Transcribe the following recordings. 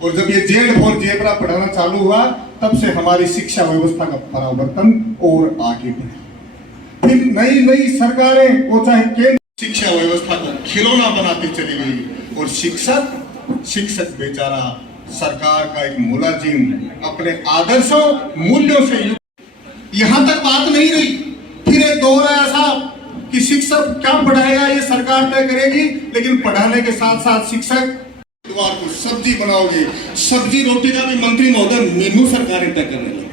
और जब ये जेड फॉर जेबरा पढ़ाना चालू हुआ तब से हमारी शिक्षा व्यवस्था का परिवर्तन और आगे बढ़ा। फिर नई नई सरकारें वो चाहे केंद्र शिक्षा व्यवस्था को खिलौना बनाती चली गई और शिक्षक बेचारा सरकार का एक मुलाजिम अपने आदर्शों मूल्यों से यहाँ तक बात नहीं रही। फिर एक दौर आया साहब कि शिक्षक क्या पढ़ाएगा ये सरकार तय करेगी, लेकिन पढ़ाने के साथ साथ शिक्षक को सब्जी बनाओगे, सब्जी रोटी का भी मंत्री महोदय मेनू सरकारें तय करने लगे।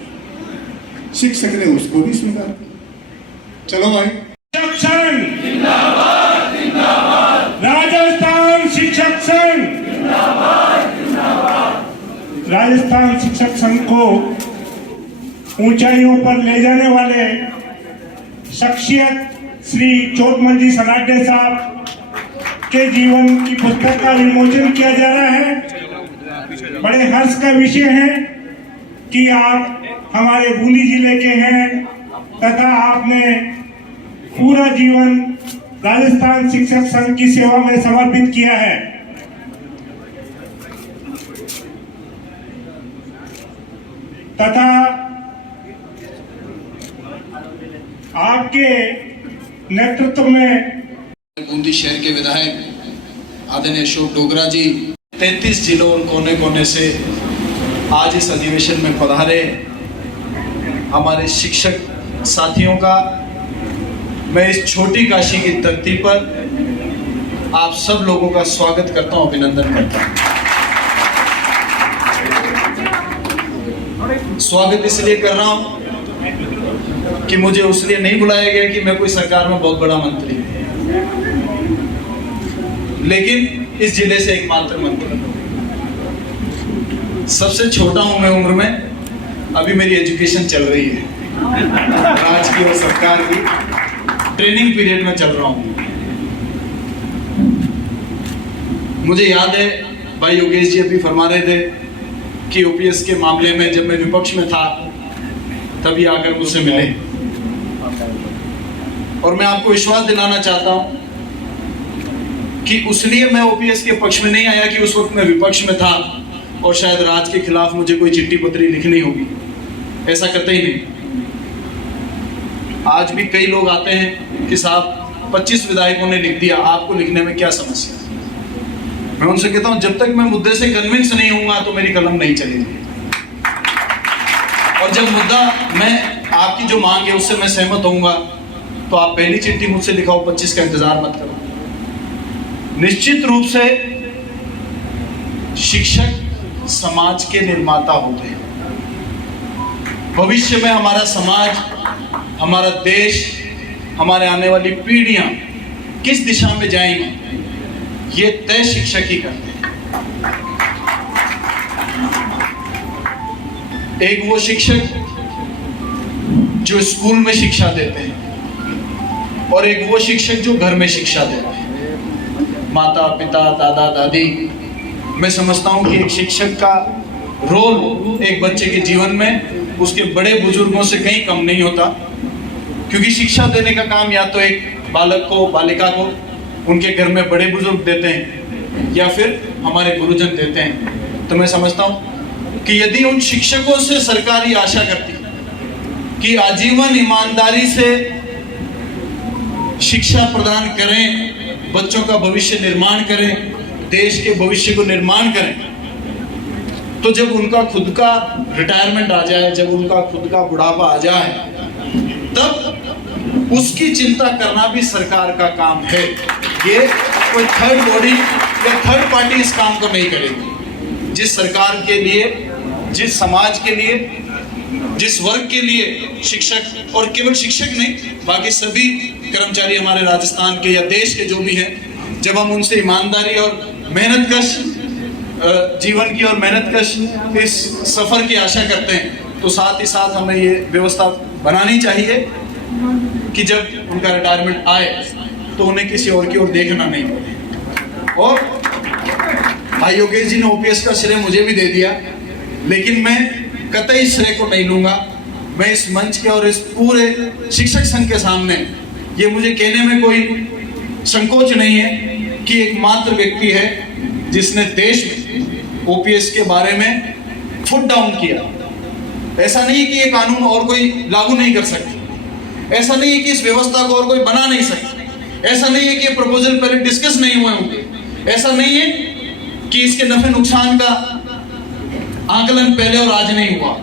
शिक्षक ने उसको भी स्वीकार किया। चलो भाई, शिक्षक संघ जिंदाबाद जिंदाबाद, राजस्थान शिक्षक संघ जिंदाबाद जिंदाबाद। राजस्थान शिक्षक संघ को ऊंचाइयों पर ले जाने वाले शख्सियत श्री चोटमंजी सनाडे साहब के जीवन की पुस्तक का विमोचन किया जा रहा है। बड़े हर्ष का विषय है कि आप हमारे बूंदी जिले के हैं तथा आपने पूरा जीवन राजस्थान शिक्षक संघ की सेवा में समर्पित किया है। तथा आपके नेतृत्व में बूंदी शहर के विधायक आदरणीय अशोक डोगरा जी 33 जिलों और कोने कोने से आज इस अधिवेशन में पधारे हमारे शिक्षक साथियों का मैं इस छोटी काशी की धरती पर आप सब लोगों का स्वागत करता हूं, अभिनंदन करता हूं। स्वागत इसलिए कर रहा हूं कि मुझे उसलिए नहीं बुलाया गया कि मैं कोई सरकार में बहुत बड़ा मंत्री हूं, लेकिन इस जिले से एकमात्र मंत्री, सबसे छोटा हूं मैं उम्र में, अभी मेरी एजुकेशन चल रही है, राज की और सरकार की ट्रेनिंग पीरियड में चल रहा हूं। मुझे याद है भाई योगेश जी अभी फरमा रहे थे कि ओपीएस के मामले में जब मैं विपक्ष में था तभी आकर मुझसे मिले, और मैं आपको विश्वास दिलाना चाहता हूं कि उसलिए मैं ओपीएस के पक्ष में नहीं आया कि उस वक्त मैं विपक्ष में था और शायद राज के खिलाफ मुझे कोई चिट्ठी पत्री लिखनी होगी, ऐसा कतई नहीं। आज भी कई लोग आते हैं कि साहब 25 विधायकों ने लिख दिया, आपको लिखने में क्या समस्या। मैं उनसे कहता हूं जब तक मैं मुद्दे से कन्विंस नहीं होऊंगा तो मेरी कलम नहीं चलेगी, और जब मुद्दा मैं आपकी जो मांग है उससे मैं सहमत होऊंगा तो आप पहली चिट्ठी मुझसे लिखाओ, 25 का इंतजार मत करो। निश्चित रूप से शिक्षक समाज के निर्माता होते हैं। भविष्य में हमारा समाज, हमारा देश, हमारे आने वाली पीढ़ियां किस दिशा में जाएंगी ये तय शिक्षक ही करते हैं। एक वो शिक्षक जो स्कूल में शिक्षा देते हैं और एक वो शिक्षक जो घर में शिक्षा देते हैं। माता पिता दादा दादी, मैं समझता हूं कि एक शिक्षक का रोल एक बच्चे के जीवन में उसके बड़े बुजुर्गों से कहीं कम नहीं होता, क्योंकि शिक्षा देने का काम या तो एक बालक को बालिका को उनके घर में बड़े बुजुर्ग देते हैं या फिर हमारे गुरुजन देते हैं। तो मैं समझता हूं कि यदि उन शिक्षकों से सरकार ये आशा करती कि आजीवन ईमानदारी से शिक्षा प्रदान करें, बच्चों का भविष्य निर्माण करें, देश के भविष्य को निर्माण करें, तो जब उनका खुद का रिटायरमेंट आ जाए, जब उनका खुद का बुढ़ापा आ जाए, तब उसकी चिंता करना भी सरकार का काम है। ये कोई थर्ड बॉडी या थर्ड पार्टी इस काम को नहीं करेगी। जिस सरकार के लिए, जिस समाज के लिए, जिस वर्ग के लिए शिक्षक, और केवल शिक्षक नहीं बाकी सभी कर्मचारी हमारे राजस्थान के या देश के जो भी हैं, जब हम उनसे ईमानदारी और मेहनतकश जीवन की और मेहनतकश इस सफर की आशा करते हैं, तो साथ ही साथ हमें ये व्यवस्था बनानी चाहिए कि जब उनका रिटायरमेंट आए तो उन्हें किसी और की ओर देखना नहीं पड़े। और भाई योगेश जी ने ओपीएस का श्रेय मुझे भी दे दिया, लेकिन मैं कतई श्रेय को नहीं लूंगा। मैं इस मंच के और इस पूरे शिक्षक संघ के सामने ये मुझे कहने में कोई संकोच नहीं है कि एकमात्र व्यक्ति है जिसने देश में ओपीएस के बारे में फुट डाउन किया। ऐसा नहीं है कि ये कानून और कोई लागू नहीं कर सकता, ऐसा नहीं है कि इस व्यवस्था को और कोई बना नहीं सकता, ऐसा नहीं है कि प्रपोजल पहले डिस्कस नहीं हुए होंगे, ऐसा नहीं है कि इसके नफे नुकसान का आकलन पहले और आज नहीं हुआ।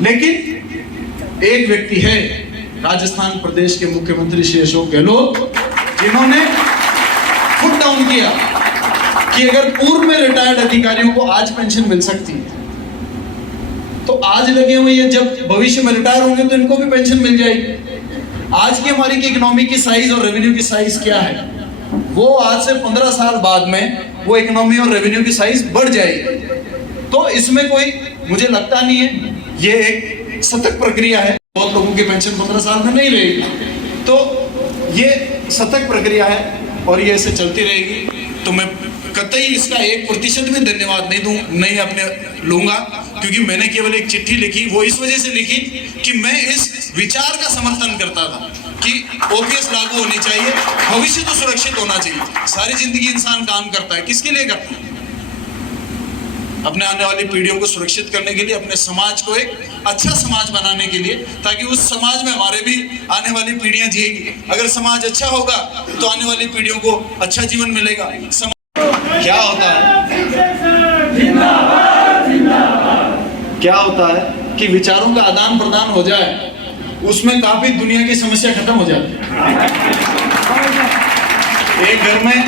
लेकिन एक व्यक्ति है, राजस्थान प्रदेश के मुख्यमंत्री श्री अशोक गहलोत, जिन्होंने फुट डाउन किया कि अगर पूर्व में रिटायर्ड अधिकारियों को आज पेंशन मिल सकती है तो आज लगे हुए हैं, जब भविष्य में रिटायर होंगे तो इनको भी पेंशन मिल जाएगी। आज की हमारी इकोनॉमी की साइज और रेवेन्यू की साइज क्या है, वो आज से 15 साल बाद में वो इकोनॉमी और रेवेन्यू की साइज बढ़ जाएगी। तो इसमें कोई, मुझे लगता नहीं है, ये एक सतत प्रक्रिया है। बहुत लोगों की पेंशन 15 साल में नहीं रहेगी, तो ये सतत प्रक्रिया है और ये ऐसे चलती रहेगी। तो मैं कतई इसका 1% भी धन्यवाद नहीं अपने लूंगा, क्योंकि मैंने केवल एक चिट्ठी लिखी, वो इस वजह से लिखी कि मैं इस विचार का समर्थन करता था कि ओपीएस लागू होनी चाहिए, भविष्य तो सुरक्षित होना चाहिए। सारी जिंदगी इंसान काम करता है, किसके लिए करता है? अपने आने वाली पीढ़ियों को सुरक्षित करने के लिए, अपने समाज को एक अच्छा समाज बनाने के लिए, ताकि उस समाज में हमारे भी आने वाली पीढ़ियां जिएगी। अगर समाज अच्छा होगा तो आने वाली पीढ़ियों को अच्छा जीवन मिलेगा। क्या होता है, क्या होता है कि विचारों का आदान प्रदान हो जाए, उसमें काफी दुनिया की समस्या खत्म हो जाती है। एक घर में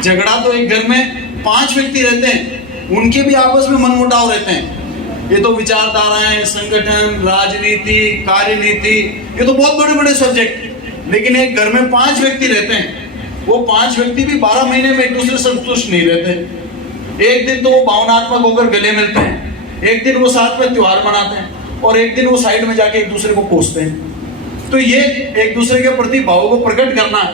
झगड़ा, तो एक घर में 5 व्यक्ति रहते हैं, उनके भी आपस में मनमुटाव रहते हैं। ये तो विचारधाराएं, संगठन, राजनीति, कार्यनीति, ये तो बहुत बड़े बड़े सब्जेक्ट। लेकिन एक घर में 5 व्यक्ति रहते हैं, वो 5 व्यक्ति भी 12 महीने में एक दूसरे से संतुष्ट नहीं रहते। एक दिन तो वो भावनात्मक होकर गले मिलते हैं, एक दिन वो साथ में त्योहार मनाते हैं, और एक दिन वो साइड में जाके एक दूसरे को कोसते हैं। तो ये एक दूसरे के प्रति भावों को प्रकट करना है।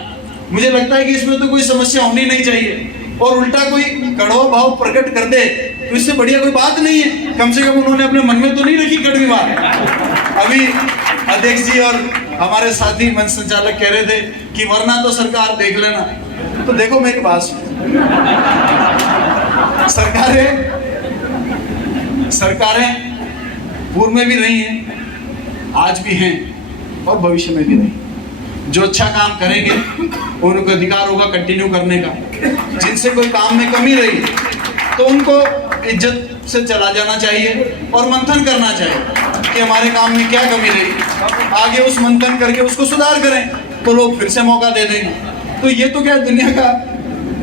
मुझे लगता है कि इसमें तो कोई समस्या होनी नहीं चाहिए, और उल्टा कोई कड़वा भाव प्रकट कर दे तो इससे बढ़िया कोई बात नहीं है। कम से कम उन्होंने अपने मन में तो नहीं रखी कड़वी बात। अभी अध्यक्ष जी और हमारे साथी मंच संचालक कह रहे थे कि वरना तो सरकार देख लेना, तो देखो मेरी बात सरकारें पूर्व में भी रही हैं, आज भी हैं और भविष्य में भी रहेंगी। जो अच्छा काम करेंगे उनको अधिकार होगा कंटिन्यू करने का। जिनसे कोई काम में कमी रही तो उनको इज्जत से चला जाना चाहिए और मंथन करना चाहिए कि हमारे काम में क्या कमी रही, आगे उस मंथन करके उसको सुधार करें, तो लोग फिर से मौका दे देंगे। तो ये तो क्या दुनिया का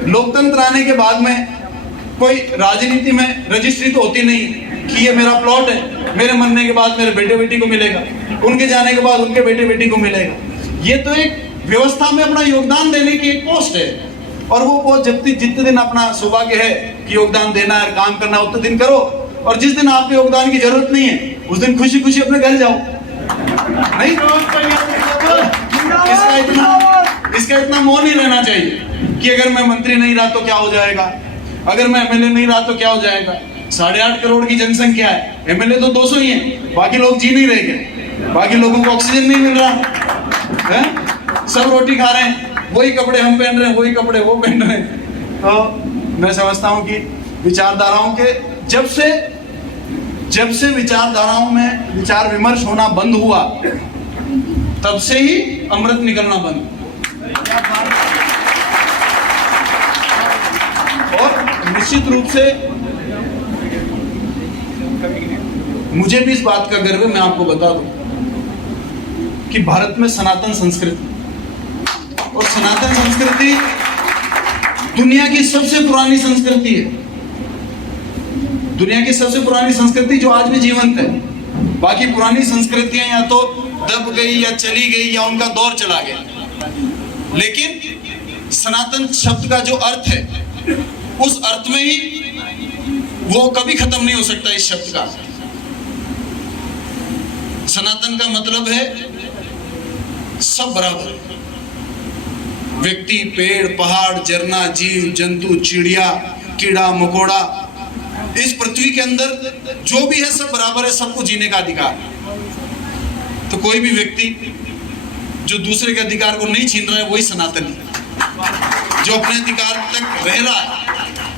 लोकतंत्र आने के बाद में कोई राजनीति में रजिस्ट्री तो होती नहीं कि ये मेरा प्लॉट है, मेरे मरने के बाद मेरे बेटे बेटी को मिलेगा, उनके जाने के बाद उनके बेटे बेटी को मिलेगा। ये तो एक व्यवस्था में अपना योगदान देने की एक पोस्ट है, और वो पोस्ट जितने दिन अपना सौभाग्य है कि योगदान देना है, काम करना है, उतने दिन करो, और जिस दिन आपको योगदान की जरूरत नहीं है उस दिन खुशी खुशी अपने घर जाओ। नहीं, इसका इतना मोह नहीं रहना चाहिए कि अगर मैं मंत्री नहीं रहा तो क्या हो जाएगा, अगर मैं एमएलए नहीं रहा तो क्या हो जाएगा। 8.5 करोड़ की जनसंख्या है, एमएलए तो 200 ही है, बाकी लोग जी नहीं रहे क्या? बाकी लोगों को ऑक्सीजन नहीं मिल रहा है, सब रोटी खा रहे हैं, वही कपड़े हम पहन रहे हैं, वही कपड़े वो पहन रहे हैं। तो मैं समझता हूं कि विचारधाराओं के जब से विचारधाराओं में विचार विमर्श होना बंद हुआ, तब से ही अमृत निकलना बंद। और निश्चित रूप से मुझे भी इस बात का गर्व है, मैं आपको बता दूं कि भारत में सनातन संस्कृति, और सनातन संस्कृति दुनिया की सबसे पुरानी संस्कृति है, दुनिया की सबसे पुरानी संस्कृति जो आज भी जीवंत है। बाकी पुरानी संस्कृतियां या तो दब गई या चली गई या उनका दौर चला गया, लेकिन सनातन शब्द का जो अर्थ है उस अर्थ में ही वो कभी खत्म नहीं हो सकता। इस शब्द का सनातन का मतलब है सब बराबर, व्यक्ति, पेड़, पहाड़, झरना, जीव जंतु, चिड़िया, कीड़ा मकोड़ा, इस पृथ्वी के अंदर जो भी है सब बराबर है, सबको जीने का अधिकार। तो कोई भी व्यक्ति जो दूसरे के अधिकार को नहीं छीन रहा है वही सनातनी, जो अपने अधिकार तक रह रहा है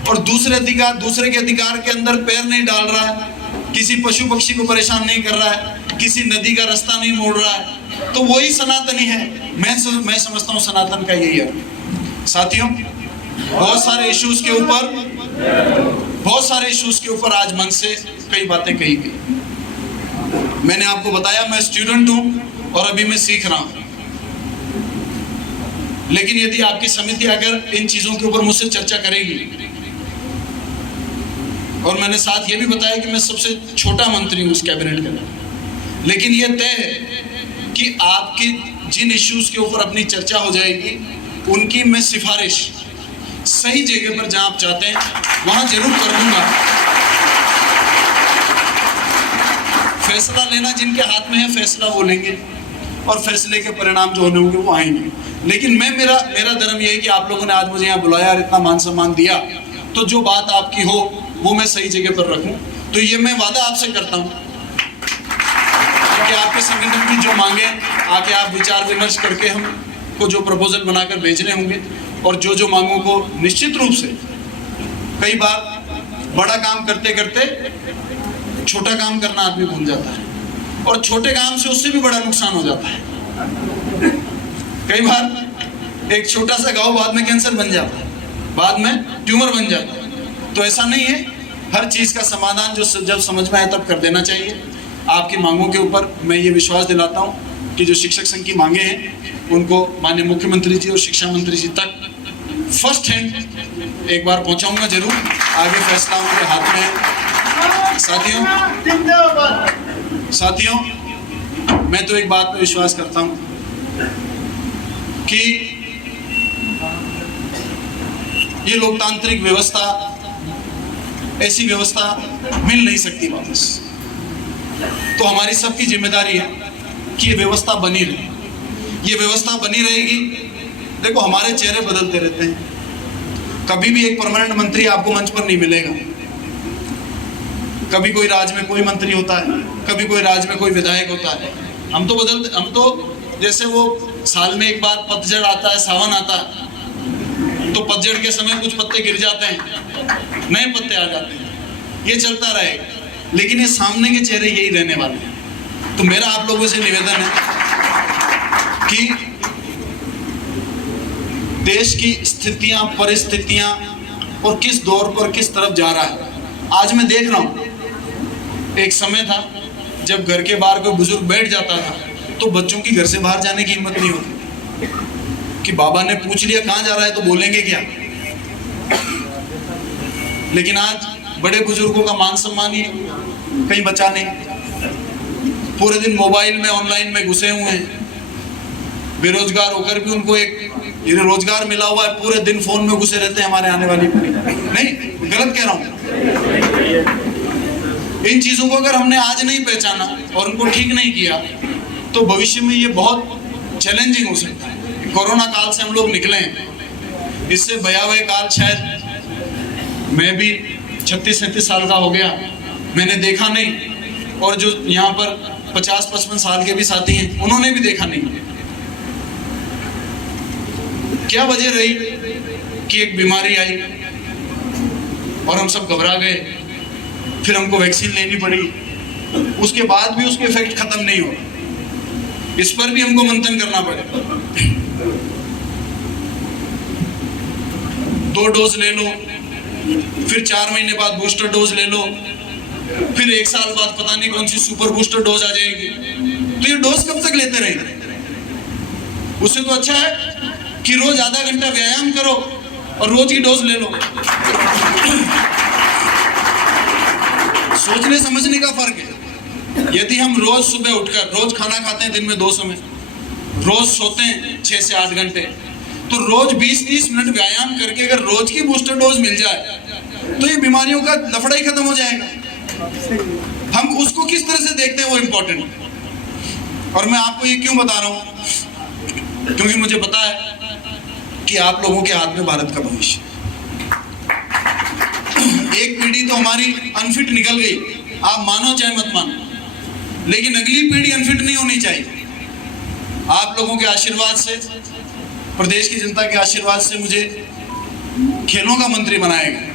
और दूसरे के अधिकार के अंदर पैर नहीं डाल रहा है, किसी पशु पक्षी को परेशान नहीं कर रहा है, किसी नदी का रास्ता नहीं मोड़ रहा है, तो वही सनातनी है। मैं समझता हूँ सनातन का यही है। साथियों, बहुत सारे इश्यूज के ऊपर आज मंच से कई बातें कही गई। मैंने आपको बताया मैं स्टूडेंट हूं और अभी मैं सीख रहा हूं, लेकिन यदि आपकी समिति अगर इन चीजों के ऊपर मुझसे चर्चा करेगी, और मैंने साथ ये भी बताया कि मैं सबसे छोटा मंत्री हूं उस कैबिनेट का, लेकिन ये तय है कि आपकी जिन इश्यूज के ऊपर अपनी चर्चा हो जाएगी उनकी मैं सिफारिश सही जगह पर जहां आप चाहते हैं वहां जरूर कर दूंगा। फैसला लेना जिनके हाथ में है, फैसला वो लेंगे और फैसले के परिणाम जो होने होंगे वो आएंगे। लेकिन मेरा धर्म ये है कि आप लोगों ने आज मुझे यहाँ बुलाया और इतना मान सम्मान दिया, तो जो बात आपकी हो वो मैं सही जगह पर रखूं। तो ये मैं वादा आपसे करता हूं कि आपके संगठन की जो मांगे आके आप विचार विमर्श करके हमको जो प्रपोजल बनाकर भेजने होंगे, और जो मांगों को निश्चित रूप से, कई बार बड़ा काम करते करते छोटा काम करना आदमी भूल जाता है, और छोटे काम से उससे भी बड़ा नुकसान हो जाता है। कई बार एक छोटा सा घाव बाद में कैंसर बन जाता है, बाद में ट्यूमर बन जाता है। तो ऐसा नहीं है, हर चीज का समाधान जो जब समझ में आए तब कर देना चाहिए। आपकी मांगों के ऊपर मैं ये विश्वास दिलाता हूँ कि जो शिक्षक संघ की मांगे हैं उनको माननीय मुख्यमंत्री जी और शिक्षा मंत्री जी तक फर्स्ट हैंड एक बार पहुंचाऊंगा जरूर। आगे फैसला उनके हाथ में है। साथियों, मैं तो एक बात पर विश्वास करता हूं कि ये लोकतांत्रिक व्यवस्था, ऐसी व्यवस्था मिल नहीं सकती वापस। तो हमारी सबकी जिम्मेदारी है कि ये व्यवस्था बनी रहे। ये व्यवस्था बनी रहेगी। देखो, हमारे चेहरे बदलते रहते हैं, कभी भी एक परमानेंट मंत्री आपको मंच पर नहीं मिलेगा। कभी कोई राज्य में कोई मंत्री होता है, कभी कोई राज्य में कोई विधायक होता है। हम तो जैसे वो साल में एक बार पतझड़ आता है, सावन आता है, तो पतझड़ के समय कुछ पत्ते गिर जाते हैं, नए पत्ते आ जाते हैं, ये चलता रहेगा। लेकिन ये सामने के चेहरे यही रहने वाले हैं। तो मेरा आप लोगों से निवेदन है कि देश की स्थितियां, परिस्थितियां और किस दौर पर किस तरफ जा रहा है। आज मैं देख रहा हूं, एक समय था जब घर के बाहर कोई बुजुर्ग बैठ जाता था तो बच्चों की घर से बाहर जाने की हिम्मत नहीं होती कि बाबा ने पूछ लिया कहां जा रहा है तो बोलेंगे क्या। लेकिन आज बड़े बुजुर्गों का मान सम्मान ही कहीं बचा नहीं। पूरे दिन मोबाइल में, ऑनलाइन में घुसे हुए हैं। बेरोजगार होकर भी उनको एक रोजगार मिला हुआ है, पूरे दिन फोन में घुसे रहते हैं। हमारे आने वाली नहीं, गलत कह रहा हूं। इन चीजों को अगर हमने आज नहीं पहचाना और उनको ठीक नहीं किया तो भविष्य में ये बहुत चैलेंजिंग हो सकता है। कोरोना काल से हम लोग निकले हैं, इससे भयावह काल शायद मैं भी 36-37 साल का हो गया, मैंने देखा नहीं, और जो यहाँ पर 50-55 साल के भी साथी हैं उन्होंने भी देखा नहीं। क्या वजह रही कि एक बीमारी आई और हम सब घबरा गए, फिर हमको वैक्सीन लेनी पड़ी, उसके बाद भी उसके इफेक्ट खत्म नहीं हो। इस पर भी हमको मंथन करना पड़े। 2 डोज ले लो, फिर 4 महीने बाद बूस्टर डोज ले लो, फिर 1 साल बाद पता नहीं कौन सी सुपर बूस्टर डोज आ जाएगी। तो ये डोज कब तक लेते रहेंगे? उससे तो अच्छा है कि रोज आधा घंटा व्यायाम करो और रोज की डोज ले लो। सोचने समझने का फर्क है। यदि हम रोज सुबह उठकर, रोज खाना खाते हैं दिन में 2 समय, रोज सोते हैं 6 से 8 घंटे, तो रोज 20-30 मिनट व्यायाम करके अगर रोज की बूस्टर डोज मिल जाए तो ये बीमारियों का लफड़ा ही खत्म हो जाएगा। हम उसको किस तरह से देखते हैं वो इम्पोर्टेंट है। और मैं आपको ये क्यों बता रहा हूं, क्योंकि मुझे पता है कि आप लोगों के हाथ में भारत का भविष्य। एक पीढ़ी तो हमारी अनफिट निकल गई, आप मानो चाहे मत मानो, लेकिन अगली पीढ़ी अनफिट नहीं होनी चाहिए। आप लोगों के आशीर्वाद से, प्रदेश की जनता के आशीर्वाद से मुझे खेलों का मंत्री बनाया गया।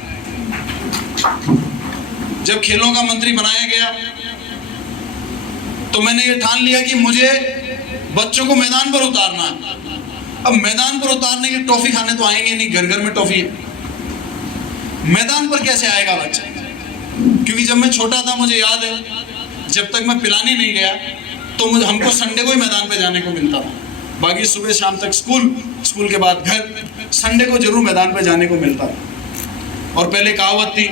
जब खेलों का मंत्री बनाया गया तो मैंने ये ठान लिया कि मुझे बच्चों को मैदान पर उतारना है। अब मैदान पर उतारने की टॉफी खाने तो आएंगे नहीं, घर घर में टॉफी है, मैदान पर कैसे आएगा बच्चा? क्योंकि जब मैं छोटा था मुझे याद है, जब तक मैं पिलाने नहीं गया तो हमको संडे को ही मैदान पे जाने को मिलता था। बाकी सुबह शाम तक स्कूल, स्कूल के बाद घर, संडे को जरूर मैदान पे जाने को मिलता था। और पहले कहावत थी,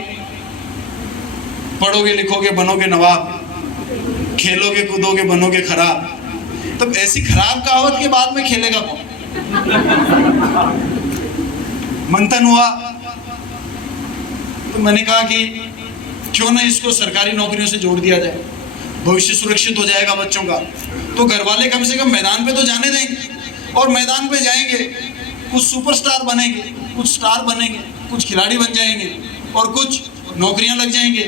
पढ़ोगे लिखोगे बनोगे नवाब, खेलोगे कूदोगे बनोगे खराब। तब ऐसी खराब कहावत के बाद में खेलेगा कौन? मंथन हुआ तो मैंने कहा कि क्यों ना इसको सरकारी नौकरियों से जोड़ दिया जाए, भविष्य सुरक्षित हो जाएगा बच्चों का। तो घर वाले कम से कम मैदान पे तो जाने देंगे, और मैदान पे जाएंगे, कुछ सुपरस्टार बनेंगे, कुछ स्टार बनेंगे, कुछ खिलाड़ी बन जाएंगे और कुछ नौकरियां लग जाएंगे।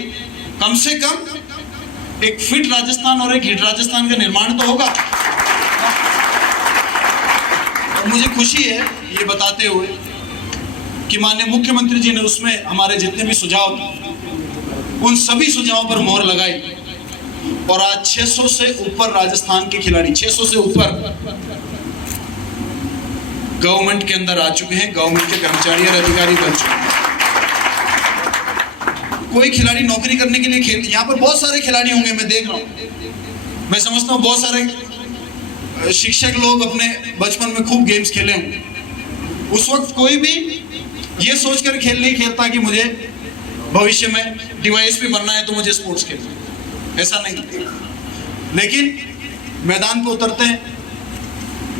कम से कम एक फिट राजस्थान और एक हिट राजस्थान का निर्माण तो होगा। और मुझे खुशी है ये बताते हुए कि माननीय मुख्यमंत्री जी ने उसमें हमारे जितने भी सुझाव थे उन सभी सुझावों पर मोहर लगाई, और आज 600 से ऊपर राजस्थान के खिलाड़ी, 600 से ऊपर गवर्नमेंट के अंदर आ चुके हैं, गवर्नमेंट के कर्मचारी और अधिकारी बन चुके हैं। कोई खिलाड़ी नौकरी करने के लिए खेल, यहाँ पर बहुत सारे खिलाड़ी होंगे, मैं देख रहा हूँ, मैं समझता हूँ बहुत सारे शिक्षक लोग अपने बचपन में खूब गेम्स खेले होंगे। उस वक्त कोई भी ये सोचकर खेल नहीं खेलता कि मुझे भविष्य में डीवाईएसपी बनना है तो मुझे स्पोर्ट्स खेलना है, ऐसा नहीं। लेकिन मैदान पे उतरते हैं,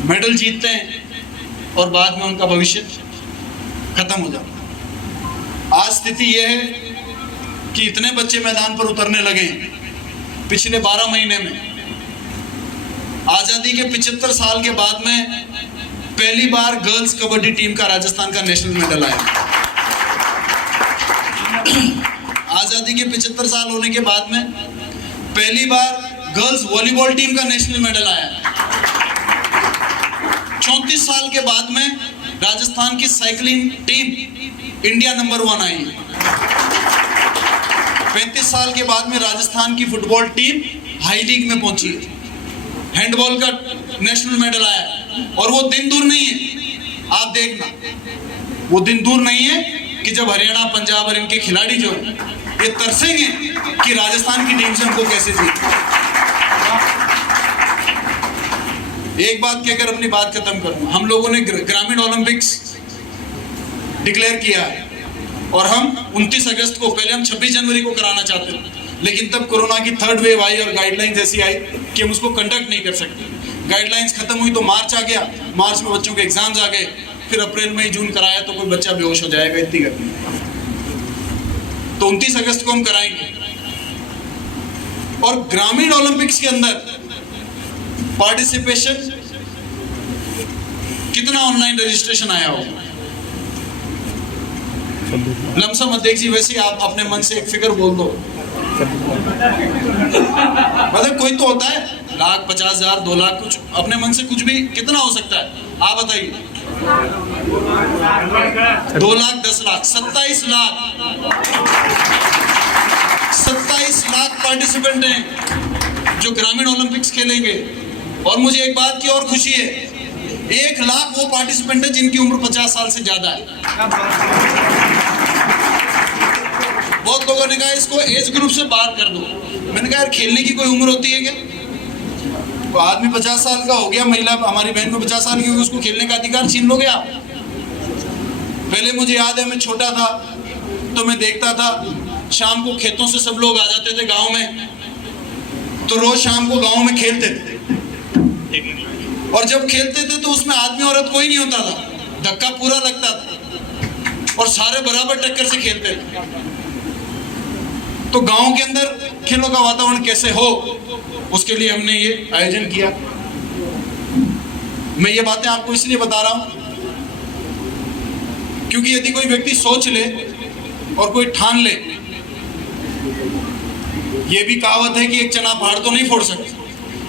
मेडल जीतते हैं और बाद में उनका भविष्य खत्म हो जाता है। आज स्थिति यह है कि इतने बच्चे मैदान पर उतरने लगे हैं पिछले 12 महीने में। आजादी के 75 साल के बाद में पहली बार गर्ल्स कबड्डी टीम का राजस्थान का नेशनल मेडल आया। आजादी के 75 साल होने के बाद में पहली बार गर्ल्स वॉलीबॉल टीम का नेशनल मेडल आया। 34 साल के बाद में राजस्थान की साइकिलिंग टीम इंडिया नंबर 1 आई है। 35 साल के बाद में राजस्थान की फुटबॉल टीम हाई लीग में पहुंची है। हैंडबॉल का नेशनल मेडल आया, और वो दिन दूर नहीं है, आप देखना, वो दिन दूर नहीं है कि जब हरियाणा, पंजाब और इनके खिलाड़ी जो है ये तरसेंगे कि राजस्थान की टीम से हमको कैसे जीत। एक बात कहकर अपनी बात खत्म करूंगा। हम लोगों ने ग्रामीण ओलंपिक्स डिक्लेयर किया है, और हम 29 अगस्त को, पहले हम 26 जनवरी को कराना चाहते थे, लेकिन तब कोरोना की 3rd वेव आई और गाइडलाइंस ऐसी आई कि हम उसको कंडक्ट नहीं कर सकते। गाइडलाइंस खत्म हुई तो मार्च आ गया, मार्च में बच्चों के एग्जाम्स आ गए, फिर अप्रैल मई जून कराया तो कोई बच्चा बेहोश हो जाएगा, इतनी गर्मी। तो 29 अगस्त को हम कराएंगे। और ग्रामीण ओलंपिक्स के अंदर पार्टिसिपेशन कितना ऑनलाइन रजिस्ट्रेशन आया होगा? लमसम अध्यक्ष जी, वैसे आप अपने मन से एक फिगर बोल दो, मतलब कोई तो होता है 1,50,000 2 लाख, कुछ अपने मन से कुछ भी, कितना हो सकता है आप बताइए? 2 लाख 10 लाख 27 लाख 27 लाख पार्टिसिपेंट हैं जो ग्रामीण ओलंपिक्स खेलेंगे। और मुझे एक बात की और खुशी है, 1 लाख वो पार्टिसिपेंट है जिनकी उम्र 50 साल से ज्यादा है। बहुत लोगों ने कहा इसको एज ग्रुप से बाहर कर दो। मैंने कहा यार, खेलने की कोई उम्र होती है क्या? तो आदमी 50 साल का हो गया, महिला हमारी बहन को 50 साल की होगी, उसको खेलने का अधिकार छीन लोगे आप? पहले मुझे याद है, मैं छोटा था तो मैं देखता था शाम को खेतों से सब लोग आ जाते थे गांव में, तो रोज शाम को गांव में खेलते थे। और जब खेलते थे तो उसमें आदमी औरत कोई नहीं होता था, धक्का पूरा लगता था और सारे बराबर टक्कर से खेलते थे। तो गांव के अंदर खेलों का वातावरण कैसे हो, उसके लिए हमने ये आयोजन किया। मैं ये बातें आपको इसलिए बता रहा हूं क्योंकि यदि कोई व्यक्ति सोच ले और कोई ठान ले, ये भी कहावत है कि एक चना पहाड़ तो नहीं फोड़ सकते,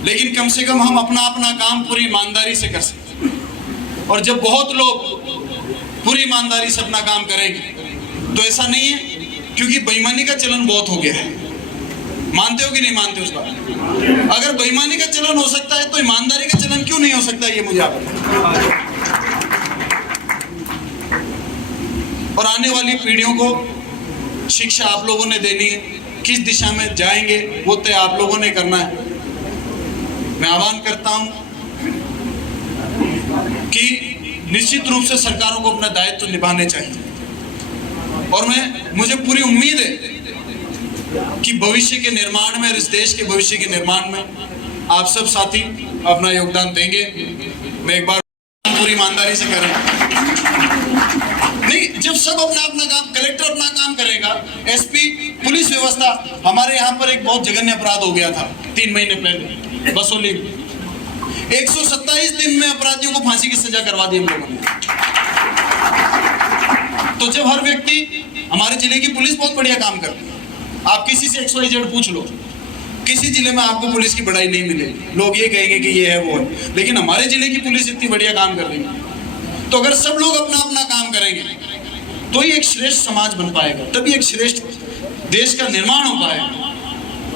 लेकिन कम से कम हम अपना अपना काम पूरी ईमानदारी से कर सकते। और जब बहुत लोग पूरी ईमानदारी से अपना काम करेंगे तो ऐसा नहीं है क्योंकि बेईमानी का चलन बहुत हो गया है। मानते हो कि नहीं मानते उस बात? अगर बेईमानी का चलन हो सकता है तो ईमानदारी का चलन क्यों नहीं हो सकता, ये मुझे आप बताएं। और आने वाली पीढ़ियों को शिक्षा आप लोगों ने देनी है, किस दिशा में जाएंगे वो तय आप लोगों ने करना है। मैं आह्वान करता हूं कि निश्चित रूप से सरकारों को अपना दायित्व निभाने चाहिए और मुझे पूरी उम्मीद है कि भविष्य के निर्माण में, इस देश के भविष्य के निर्माण में आप सब साथी अपना योगदान देंगे। मैं एक बार पूरी ईमानदारी से कर रहा हूं। नहीं, जब सब अपना अपना काम, कलेक्टर अपना काम करेगा, एसपी, पुलिस व्यवस्था, हमारे यहाँ पर एक बहुत जघन्य अपराध हो गया था 3 महीने पहले बसोली में। 127 दिन में अपराधियों को फांसी की सजा करवा दी हम लोगों ने। तो जब हर व्यक्ति, हमारे जिले की पुलिस बहुत बढ़िया काम करती है, आप किसी से XYZ पूछ लो, किसी जिले में आपको पुलिस की बड़ाई नहीं मिलेगी, लोग ये कहेंगे कि ये है वो है, लेकिन हमारे जिले की पुलिस इतनी बढ़िया काम कर रही है। तो अगर सब लोग अपना अपना काम करेंगे तो ही एक श्रेष्ठ समाज बन पाएगा, तभी एक श्रेष्ठ देश का निर्माण हो पाएगा।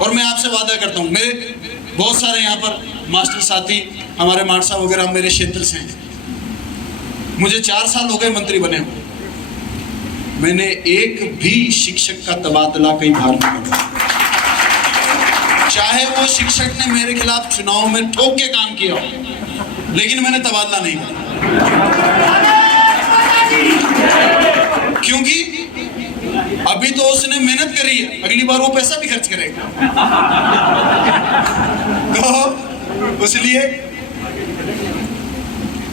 और मैं आपसे वादा करता हूँ, मेरे बहुत सारे यहाँ पर मास्टर साथी, हमारे मानसा वगैरह मेरे क्षेत्र से हैं। मुझे 4 साल हो गए मंत्री बने हुए, मैंने एक भी शिक्षक का तबादला कहीं बाहर नहीं किया। चाहे वो शिक्षक ने मेरे खिलाफ चुनाव में ठोक के काम किया हो, लेकिन मैंने तबादला नहीं किया, क्योंकि अभी तो उसने मेहनत करी है, अगली बार वो पैसा भी खर्च करेगा। तो इसलिए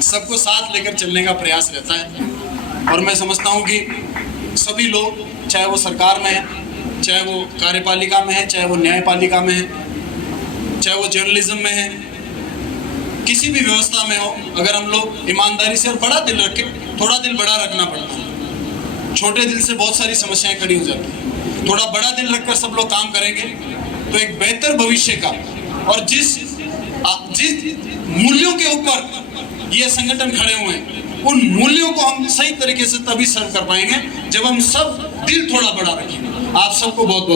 सबको साथ लेकर चलने का प्रयास रहता है। और मैं समझता हूं कि सभी लोग, चाहे वो सरकार में है, चाहे वो कार्यपालिका में है, चाहे वो न्यायपालिका में है, चाहे वो जर्नलिज्म में है, किसी भी व्यवस्था में हो, अगर हम लोग ईमानदारी से और बड़ा दिल रखें, थोड़ा दिल बड़ा रखना पड़ता है, छोटे दिल से बहुत सारी समस्याएं खड़ी हो जाती हैं। थोड़ा बड़ा दिल रखकर सब लोग काम करेंगे तो एक बेहतर भविष्य का, और जिस मूल्यों के ऊपर ये संगठन खड़े हुए हैं, उन मूल्यों को हम सही तरीके से तभी सर्व कर पाएंगे जब हम सब दिल थोड़ा बड़ा रखेंगे। आप सबको बहुत बहुत